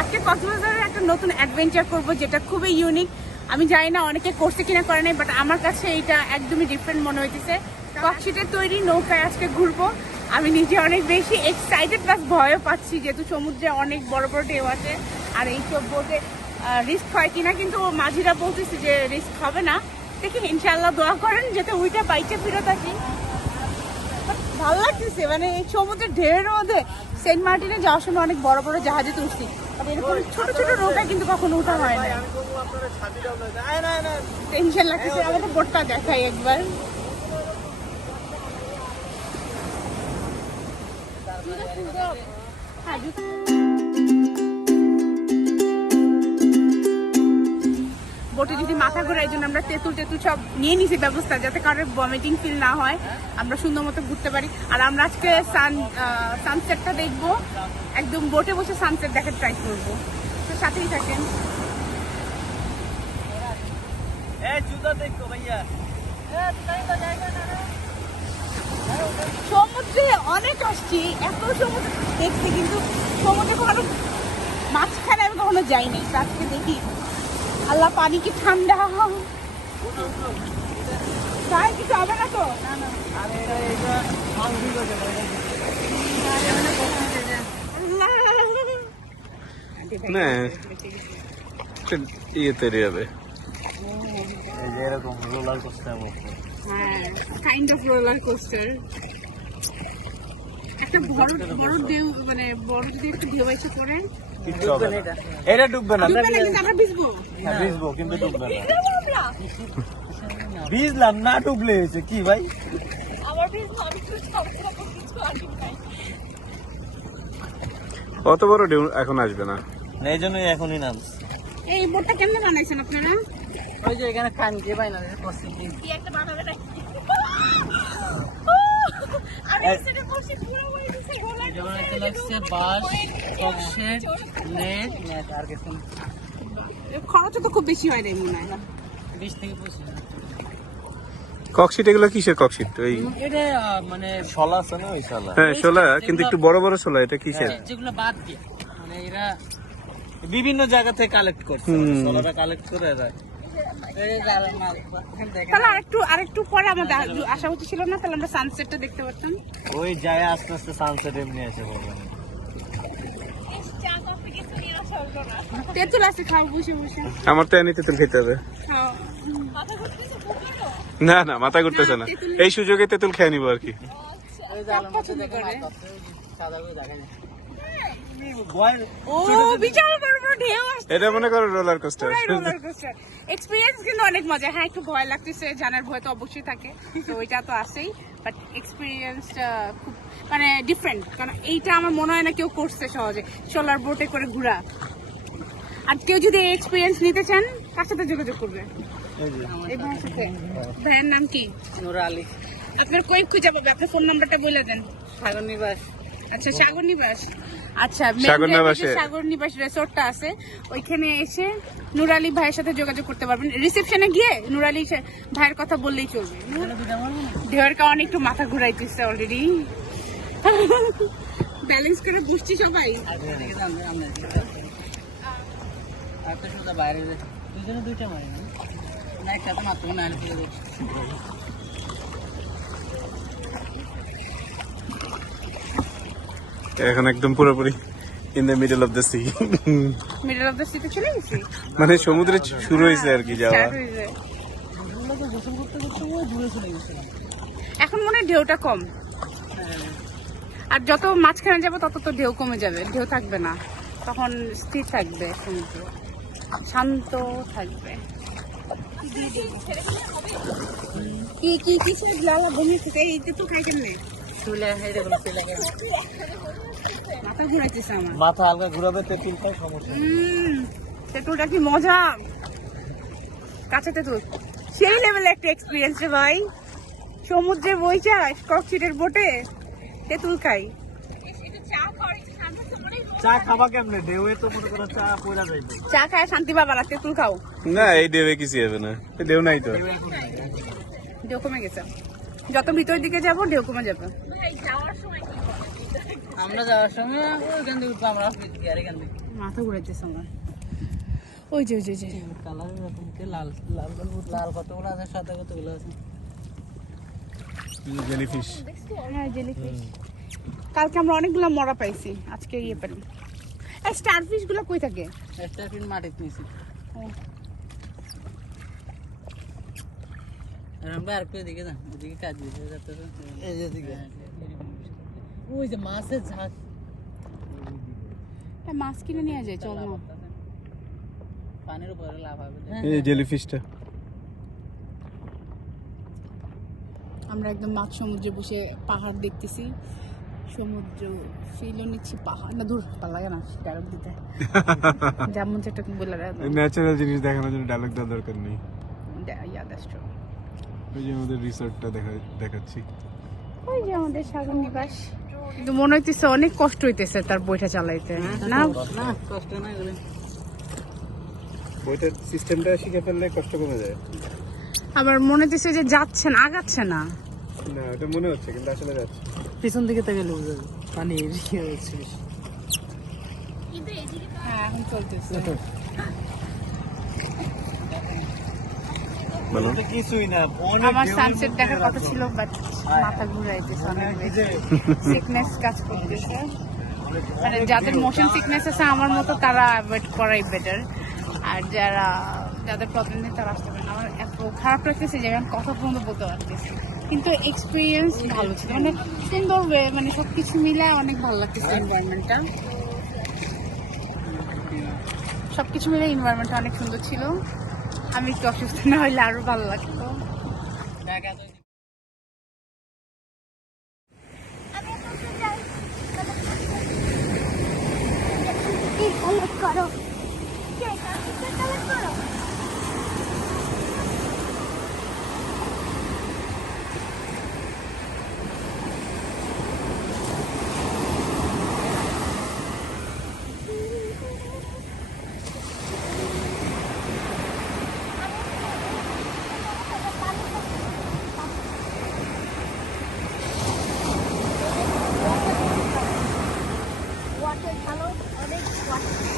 আজকে কক্সবাজারের একটা নতুন অ্যাডভেঞ্চার করব, যেটা খুবই ইউনিক। আমি জানি না অনেকে করছে কিনা করে নাই, বাট আমার কাছে এটা একদমই ডিফারেন্ট মনে হইতেছে। ককশিটের তৈরি নৌকায় আজকে ঘুরবো। আমি নিজে অনেক বেশি এক্সাইটেড, প্লাস ভয়ও পাচ্ছি, যেহেতু সমুদ্রে অনেক বড় বড় ঢেউ আছে। আর এইসব বোটে রিস্ক হয় কিনা, কিন্তু মাঝিরা বলতেছে যে রিস্ক হবে না। দেখি, ইনশাল্লাহ দোয়া করেন যাতে ওইটা বাইকে ফিরত আসি। ভালো লাগতেছে, মানে এই সমুদ্রের ঢেউয়ের মধ্যে সেন্ট মার্টিনে যাওয়ার সময় অনেক বড় বড় জাহাজে তো উঠছি, এরকম ছোট ছোট নৌকায় কিন্তু কখনো উঠা হয় না। টেনশন লাগতেছে। আমাদের বোটটা দেখাই একবার। বোটে যদি মাথা ঘোরা, এই জন্য আমরা তেঁতুল সব নিয়ে নিছি ব্যবস্থা, যাতে কারোর ভমিটিং ফিল না হয়, আমরা সুন্দর মতো ঘুরতে পারি। আর আমরা আজকে সানসেটটা দেখবো, একদম বোটে বসে সানসেট দেখার ট্রাই করবো। তো সাথেই থাকেন। সমুদ্রে অনেক আসছি, এত সমুদ্র দেখছি, কিন্তু সমুদ্রে কখনো মাঝখানে আমি কখনো যাইনি। আজকে দেখি, আল্লাহ পানি কি ঠান্ডা, গায়ে কিছু হবে না তো? না ইয়ে তৈরি হবে, এরকম রোলার কোস্টার মতো। হ্যাঁ, কাইন্ড অফ রোলার কোস্টার। একটা বড় বড় ঢেউ, মানে বড় যদি একটু ঢেউ এসে পড়ে, এটা ডুববে না, আমরা ভিজবো। ভিজবো কিন্তু ডুববে না। ভিজলাম না, ডুবলে হয়েছে কি ভাই? অত বড় ঢেউ এখন আসবে না, এই জন্যই এখনই নামছি। এই বোটটা কেমনে বানাইছেন আপনারা? ওই যে এখানে কান দিয়ে পাই না, কি একটা বানাবে নাকি? আমি সেটা বলছি, পুরো ওই দিছে গোলা লাগছে বাস, ককশেট, নেট আর কিছু। খরচ তো খুব বেশি হয় না মনে হয়। 20 থেকে 25। ককশিট এগুলো কিসের ককশিট? ওই এটা মানে শলা আছে না, ওই শলা। হ্যাঁ শোলা, কিন্তু একটু বড় বড় শোলা। এটা কিসের? যেগুলো বাদ দিয়ে, মানে এরা বিভিন্ন জায়গা থেকে কালেক্ট করছে, শলাটা কালেক্ট করে এরা। তাহলে আরেকটু পরে আমাদের আসা উচিত ছিল না? তাহলে আমরা সানসেটটা দেখতে পারতাম। ওই যায় আস্তে আস্তে সানসেট এমনি এসে পড়বে। তেঁতুল আছে, খাও বসে বসে। আমার তো এনে তেঁতুল খেতে হবে। খাও। না না, মাথা ঘুরতেছে না, এই সুযোগে তেঁতুল খেয়ে নিবো আর কি। ও বিশাল বড় বড় ঢেউ আসছে। এটা মনে করো roller coaster. Roller coaster experience কিন্তু অনেক মজা। হ্যাঁ, একটু ভয় লাগতেছে, জানার ভয় তো অবশ্যই থাকে, তো ওইটা তো আছেই, বাট এক্সপেরিয়েন্সটা খুব মানে ডিফারেন্ট। কারণ এইটা আমার মনে হয় না কেউ করছে সহজে, সোলার বোটে করে ঘোরা। আর কেউ যদি এই এক্সপেরিয়েন্স নিতে চান, কার সাথে যোগাযোগ করবে? এই ভাইয়ের সাথে। ভাইয়ের নাম কি? নুরা আলী। আপনার কই খুঁজে পাবে? আপনার ফোন নাম্বারটা বলে দেন। সাগর নিবাস। আচ্ছা, সাগর নিবাস। আচ্ছা, সাগর নিবাস রিসোর্টটা আছে, ওইখানে এসে নুরালি ভাইয়ের সাথে যোগাযোগ করতে পারবেন। রিসেপশনে গিয়ে নুরালি ভাইয়ের কথা বললেই চলবে। ঢেউয়ের কারণে একটু মাথা ঘুরাইতেছে অলরেডি, ব্যালেন্স করে বসছি সবাই। বাইরে দুজনে দুইটা মারি না, একসাথে মাত্র না। এখন একদম পুরোপুরি in the middle of the sea. Middle of the সিতে চলে গেছি, মানে সমুদ্রে শুরু হয়েছে আর কি যাওয়া। এখন মনে হয় ঢেউটা কম, আর যত মাঝখানে যাবো তত তো ঢেউ কমে যাবে, ঢেউ থাকবে না, তখন স্থির থাকবে, সমুদ্র শান্ত থাকবে। কি কি কিসের লালা বমি থেকে এইতে তো খাই কেমনে? মাথা ঘুরাইতেছে আমার। মাথা হালকা ঘুরাবে, তেঁতুল খাই, সমস্যা। তেঁতুলটা কি মজা, কাঁচা তেঁতুল সেই লেভেলে একটা এক্সপিরিয়েন্স রে ভাই। সমুদ্রে বইচা ককশিটের বোটে তেঁতুল খাই। চা খাবা কেমনে? ঢেউয়ে তো মনে করো চা পড়া যাইবে। চা খায় শান্তি পাবা না, তেঁতুল খাও। না, এই ঢেউয়ে কিছু হবে না, ঢেউ নাই তো। ঢেউ কমে গেছে, যত ভিতরের দিকে যাবো ঢেউ কমে যাবে। আমরা যাওয়ার সময় ওইখান থেকে আমরা এখান থেকে মাথা ঘুরাইতেছে আমার। ওই যে কালার এরকম কি লাল লাল লাল কতগুলো আছে, সাদা কতগুলো আছে। জেলিফিশ। হ্যাঁ জেলিফিশ। কালকে আমরা অনেকগুলো মরা পাইছি, আজকে ইয়ে পেলাম। এই স্টারফিশ গুলো কই থাকে? একটা ফিন মাটিতে নিছি। আর আমরা আর কই দিকে যান, ওদিকে কাজ দিতে যাচ্ছে। এই যে দিকে ওই যে মাছের ঝাঁক। মাছ কিনে নিয়ে যায়, চল না। পানির উপরে লাভ হবে। এই জেলিফিশটা। আমরা একদম মাছ সমুদ্রে বসে পাহাড় দেখতেছি, সমুদ্র ফিলও নিচ্ছি। পাহাড় না, দূর ভালো লাগে না ডায়লগ দিতে, যেমন যেটা বলে ন্যাচারাল জিনিস দেখানোর জন্য ডায়লগ দেওয়ার দরকার নেই। ওই যে আমাদের রিসর্টটা দেখাচ্ছি। ওই যে আমাদের সাগর নিবাস। কিন্তু মনে হইতেছে অনেক কষ্ট হইতেছে তার বইটা চালাইতে, না? না কষ্ট না এগুলো। বইটার সিস্টেমটা শিখে ফেললে কষ্ট কমে যায়। আবার মনে হইতেছে যে যাচ্ছে না, আগাচ্ছে না। না এটা মনে হচ্ছে, কিন্তু আসলে যাচ্ছে। পিছন দিকে তাকালে বোঝা যাবে পানি এরিয়া হচ্ছে। হ্যাঁ এখন চলতেছে। কিছুই না, আমার সানসেট দেখার কথা ছিল, বাট মাথা ঘুরাইতেছে, অনেক সিকনেস কাজ করতেছে। মানে যাদের মোশন সিকনেস আছে আমার মতো, তারা অ্যাভয়েড করাই বেটার। আর যাদের প্রবলেম নেই তারা আসতে পারে না। আমার এত খারাপ লাগতেছে যে আমি কথা পর্যন্ত বলতে পারতেছি, কিন্তু এক্সপিরিয়েন্স ভালো ছিল, মানে সুন্দর ওয়ে, মানে সবকিছু মিলে অনেক ভালো লাগতেছে। এনভায়রনমেন্টটা, সবকিছু মিলে এনভায়রনমেন্টটা অনেক সুন্দর ছিল। আমি একটু অসুস্থ না হইলে আরো ভালো লাগতো। ওয়াটার ভালো, অনেক ওয়াটার